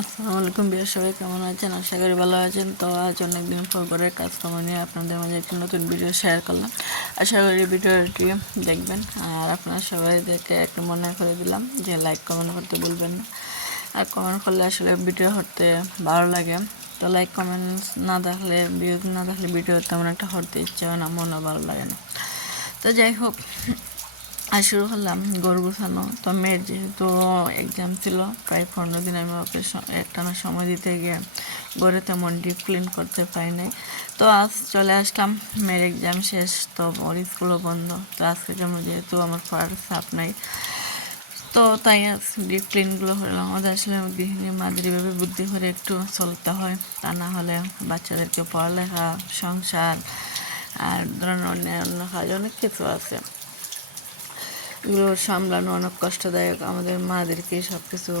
আসসালামু আলাইকুম বিয়ার, সবাই কেমন আছেন? আশা করি ভালো আছেন। তো আজ অনেকদিন পর করে কাজকর্ম নিয়ে আপনাদের মাঝে একটি নতুন ভিডিও শেয়ার করলাম। আশা করি ভিডিওটি দেখবেন, আর আপনারা সবাই দেখে একটু মনে করে দিলাম যে লাইক কমেন্ট করতে ভুলবেন না। আর কমেন্ট করলে আসলে ভিডিও করতে ভালো লাগে। তো লাইক কমেন্টস না দেখলে, ভিউজ না দেখলে ভিডিও তেমন একটা করতে ইচ্ছে হয় না, মনও ভালো লাগে না। তো যাই হোক, আর শুরু করলাম গরু গুছানো। তো মেয়ের যেহেতু এক্সাম ছিল, প্রায় 15 দিন আমি ওকে একটানা সময় দিতে গিয়ে ঘরে তেমন ডিপ ক্লিন করতে পারি নাই। তো আজ চলে আসলাম, মেয়ের এক্সাম শেষ, তো ওর স্কুলও বন্ধ। তো আজকে যেমন যেহেতু আমার পড়ার চাপ নাই, তো তাই আজ ডিপ ক্লিনগুলো করলাম। আমাদের আসলে গৃহিণী মাদ্রিভাবে বুদ্ধি করে একটু চলতে হয়, তা না হলে বাচ্চাদেরকে পড়ালেখা, সংসার আর ধরুন অন্য কাজ অনেক কিছু আছে, এগুলো সামলানো অনেক কষ্টদায়ক। আমাদের মাদেরকে সব কিছু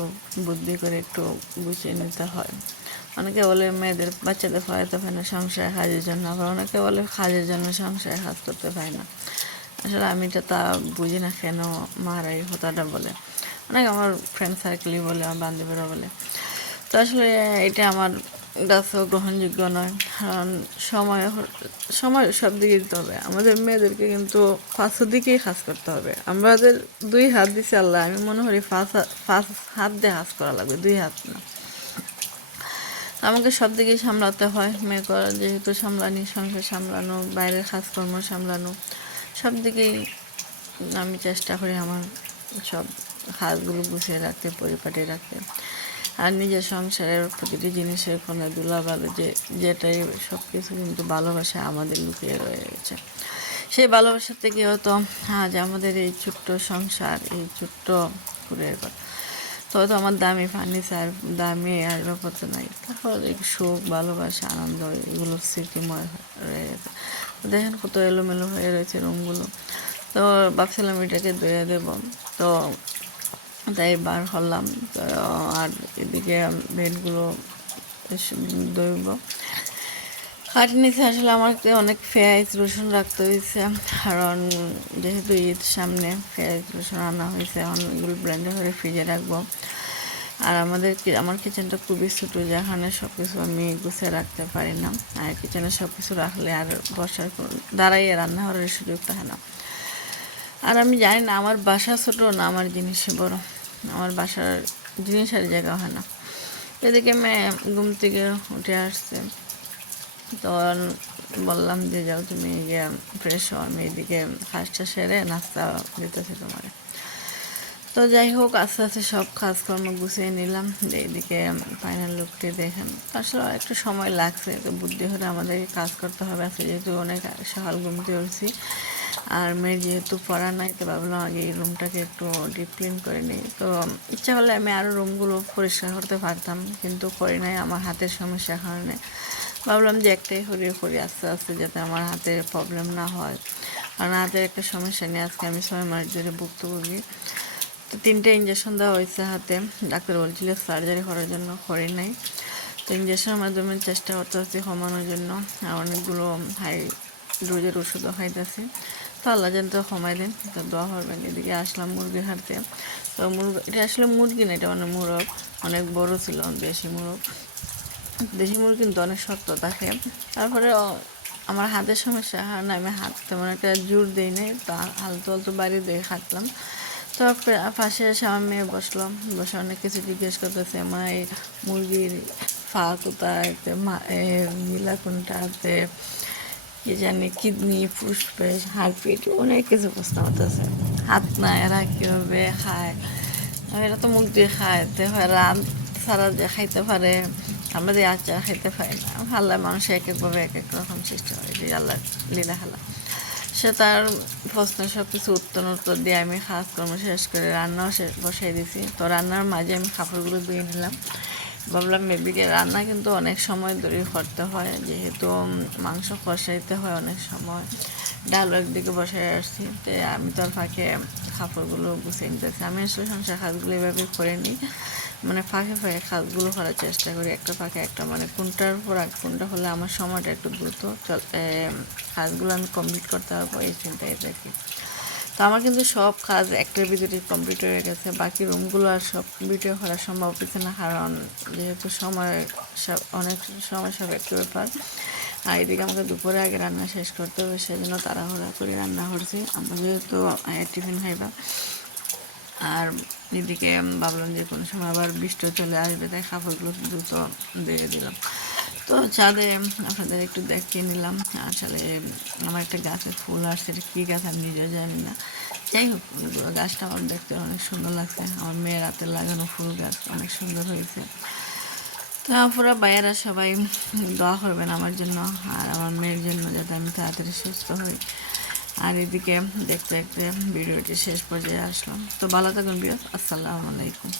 বুদ্ধি করে একটু গুছিয়ে নিতে হয়। অনেকে বলে মেয়েদের বাচ্চাদের পড়াতে পারে না সংসারে কাজের জন্য, আবার অনেকে বলে কাজের জন্য সংসারে কাজ করতে পারে না। আসলে আমি তো তা বুঝি না কেন মারা এই কথাটা বলে। অনেক আমার ফ্রেন্ড সার্কেলই বলে, আমার বান্ধবীরা বলে। তো আসলে এটা আমার কাছে গ্রহণযোগ্য নয়, কারণ সময় সময় সব দিকে দিতে হবে। আমাদের মেয়েদেরকে কিন্তু ফার্স্টের দিকেই কাজ করতে হবে। আমাদের 2 হাত দিছে আল্লাহ, আমি মনে করি ফার্স্ট হাত দিয়ে কাজ করা লাগবে, 2 হাত না। আমাকে সব দিকেই সামলাতে হয়। মেয়ে করা যেহেতু সামলানি, সংসার সামলানো, বাইরের কাজকর্ম সামলানো, সব দিকেই আমি চেষ্টা করি আমার সব কাজগুলো গুছিয়ে রাখতে, পরিপাটি রাখতে। আর নিজের সংসারের প্রতিটি জিনিসের কোনো দুলাভালো যেটাই সব কিছু কিন্তু ভালোবাসা আমাদের লুকিয়ে রয়ে গেছে। সেই ভালোবাসা থেকে হয়তো আজ আমাদের এই ছোট্ট সংসার, এই ছোট্ট ঘুরের ঘর। তো হয়তো আমার দামি ফার্নিচার, দামি আসবাবপত্র নাই, তারপর এই সুখ, ভালোবাসা, আনন্দ এগুলো স্মৃতিময় রয়ে গেছে। দেখেন কত এলোমেলো হয়ে রয়েছে রুমগুলো। তো ভাবছিলাম এটাকে ধুয়ে দেব, তো তাই বার করলাম। তো আর এদিকে বেডগুলো ধুইব। খাটের নিচে আসলে আমাকে অনেক পেঁয়াজ রসুন রাখতে হয়েছে, কারণ যেহেতু ঈদ সামনে, পেঁয়াজ রসুন আনা হয়েছে। এখন এগুলো ব্লেন্ডার করে ফ্রিজে রাখবো। আর আমার কিচেনটা খুবই ছোটো, যেখানে সব কিছু আমি গুছিয়ে রাখতে পারি না। আর কিচেনে সব কিছু রাখলে আর বসার দাঁড়াইয়ে রান্না করার সুযোগ থাকে না। আর আমি জানি না আমার বাসা ছোটো না আমার জিনিসে বড়, আমার বাসার জিনিস আর জায়গা হয় না। এদিকে মেয়ে ঘুম থেকে উঠে আসছে, তখন বললাম যে যাও তুমি গিয়ে ফ্রেশ হও, আমি এদিকে কাজটা সেরে নাস্তা দিতেছি তোমার। তো যাই হোক, আস্তে আস্তে সব কাজকর্ম গুছিয়ে নিলাম। এইদিকে ফাইনাল লুকটি দেখেন। আসলে একটু সময় লাগছে, তো বুদ্ধি করে আমাদেরকে কাজ করতে হবে। আজকে যেহেতু অনেক সকাল ঘুমতে উঠছি, আর মেয়ের যেহেতু পড়া নাই, তো ভাবলাম আগে এই রুমটাকে একটু ডিপ ক্লিন করে নিই। তো ইচ্ছা হলে আমি আরও রুমগুলো পরিষ্কার করতে পারতাম, কিন্তু করি নাই আমার হাতের সমস্যার কারণে। ভাবলাম যে একটাই করি আস্তে আস্তে, যাতে আমার হাতের প্রবলেম না হয়। কারণ হাতের একটা সমস্যা নিয়ে আজকে আমি 6 মাস ধরে ভুক্তভোগী। তো 3টে ইঞ্জেকশন দেওয়া হয়েছে হাতে, ডাক্তার বলছিল সার্জারি করার জন্য, করি নাই। তো ইঞ্জেকশনের মাধ্যমে চেষ্টা করতে হচ্ছে কমানোর জন্য, আর অনেকগুলো হাই ডোজের ওষুধও খাইতেছি। তো আল্লাহ যেন তো কমাই দেন, তো দোয়া করবেন। এদিকে আসলাম মুরগি হাঁটতে। তো এটা আসলে মুরগি না, এটা মানে মুরগ, অনেক বড় ছিল দেশি মুরগ। দেশি মুরগি কিন্তু অনেক শক্ত থাকে। তারপরে আমার হাতের সমস্যা, কারণ আমি হাত তেমন একটা জোর দিই নাই, তো হালতো হালতো বাড়ি দিয়ে হাঁটলাম। তো পাশে এসে আমার মেয়ে বসলো, বসে অনেক কিছু জিজ্ঞেস করতেছে, মা এই মুরগির ফা কোথায়, নীলা কোনটাতে, কি জানি কিডনি, ফুসফুস, হার্টবিট, অনেক কিছু প্রশ্ন করতেছে। হাত না এরা কীভাবে খায়, এরা তো মুখ দিয়ে খায়, তো রাত সারা যে খাইতে পারে, আমরা যে আচার খাইতে পারি না। আল্লাহ মানুষ এক একভাবে এক এক রকম সৃষ্টি হয়, যে আল্লাহ লীলা খেলা। সে তার প্রশ্নের সব কিছু উত্তর দিয়ে আমি কাজকর্ম শেষ করে রান্নাও বসাই দিছি। তো রান্নার মাঝে আমি কাপড়গুলো ধুয়ে নিলাম। ভাবলাম মেবিকে রান্না কিন্তু অনেক সময় ধরে করতে হয়, যেহেতু মাংস কষাইতে হয় অনেক সময়। ডালও একদিকে বসাই আসছি, তো আমি তো আর ফাঁকে কাপড়গুলো গুছিয়ে নিতেছি। আমি আসলে সংসার কাজগুলো এভাবে করে নিই, মানে ফাঁকে ফাঁকে কাজগুলো করার চেষ্টা করি, একটা ফাঁকে একটা, মানে কোনটার পর কোনটা হলে আমার সময়টা একটু দ্রুত কাজগুলো আমি কমপ্লিট করতে পারবো, এই চিন্তায় থাকি। তো তো আমার কিন্তু সব কাজ একটার ভিতরে কমপ্লিট হয়ে গেছে, বাকি রুমগুলো আর সব ভিডিও করা সম্ভব হচ্ছে না, কারণ যেহেতু সময় অনেক সময় সাপেক্ষ ব্যাপার। আর এদিকে আমাকে দুপুরে আগে রান্না শেষ করতে হবে, সেজন্য তাড়াহুড়া করে রান্না করছি। আমরা যেহেতু টিফিন খাইবা, আর এদিকে ভাবলাম যে কোনো সময় আবার বৃষ্টি চলে আসবে, তাই কাপড়গুলো দ্রুত দিয়ে দিলাম। তো ছাদে আপনাদের একটু দেখিয়ে নিলাম। আসলে আমার একটা গাছে ফুল আসছে, এটা কী গাছ আমি নিজেও জানি না। যাই হোক, গাছটা আমার দেখতে অনেক সুন্দর লাগছে। আমার মেয়ের হাতে লাগানো ফুল গাছ অনেক সুন্দর হয়েছে। তো পুরো ভাইয়েরা সবাই দোয়া করবেন আমার জন্য আর আমার মেয়ের জন্য, যাতে আমি তাড়াতাড়ি সুস্থ হই। আর এদিকে দেখতে দেখতে ভিডিওটি শেষ পর্যায়ে আসলাম। তো ভালো থাকুন বিয়ার, আসসালামু আলাইকুম।